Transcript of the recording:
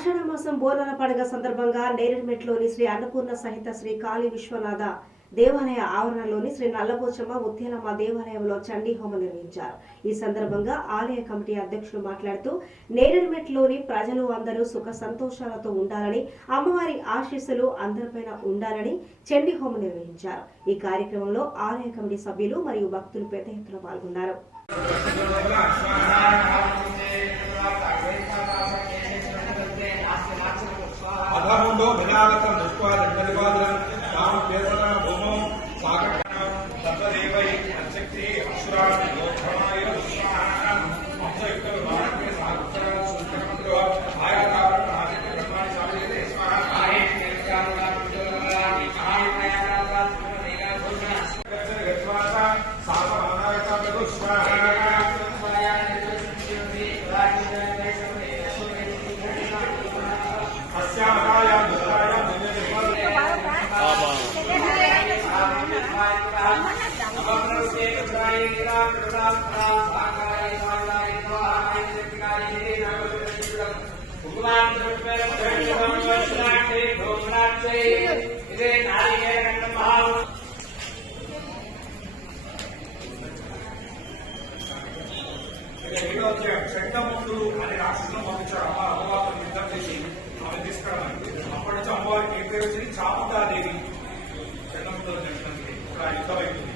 ఆషాఢమాసం బోనాల పండుగ సందర్భంగా నేరేడుమెట్లోని శ్రీ అన్నపూర్ణ సహిత శ్రీ కాళీ విశ్వనాథ దేవాలయ ఆవరణలోని శ్రీ నల్లపోచమ్మ ముత్యాలమ్మ దేవాలయంలో చండీ హోమం నిర్వహించారు. ఈ సందర్భంగా ఆలయ కమిటీ అధ్యక్షులు మాట్లాడుతూ నేరేడుమెట్లోని ప్రజలు అందరూ సుఖ సంతోషాలతో ఉండాలని, అమ్మవారి ఆశీస్సులు అందరిపైన ఉండాలని చండీ హోమం నిర్వహించారు. ఈ కార్యక్రమంలో ఆలయ కమిటీ సభ్యులు మరియు భక్తులు పెద్ద ఎత్తున పాల్గొన్నారు. అధముండో వినాలకం దృష్ట్వా దండనివాదనం తాం పేదన భూమో సాగటన తత్వదేవై అశక్తి అక్షరాన్ యోధమాయ విశ్వాహనం అంశయుక్త విమానకే సాగర సుందరమంత్రో ఆయాతావరణ ఆదిత్య బ్రహ్మాని సావిత్రే స్వాహ ఆహే కేంద్రానురామి ఆయుర్యానాథ సుమనేన భూషణ గచ్చన గత్వాస సాసమానాయత స్వాహ శంఖముఖులు అనే రాక్షసులను పంపించాడు. అమ్మవారిని యుద్ధం చేసి ఆమె తీసుకురావడానికి. అప్పటి నుంచి అమ్మవారికి ఏం పేరు వచ్చింది? చాముండాదేవి. శంఖముఖులు యుద్ధం అవుతుంది.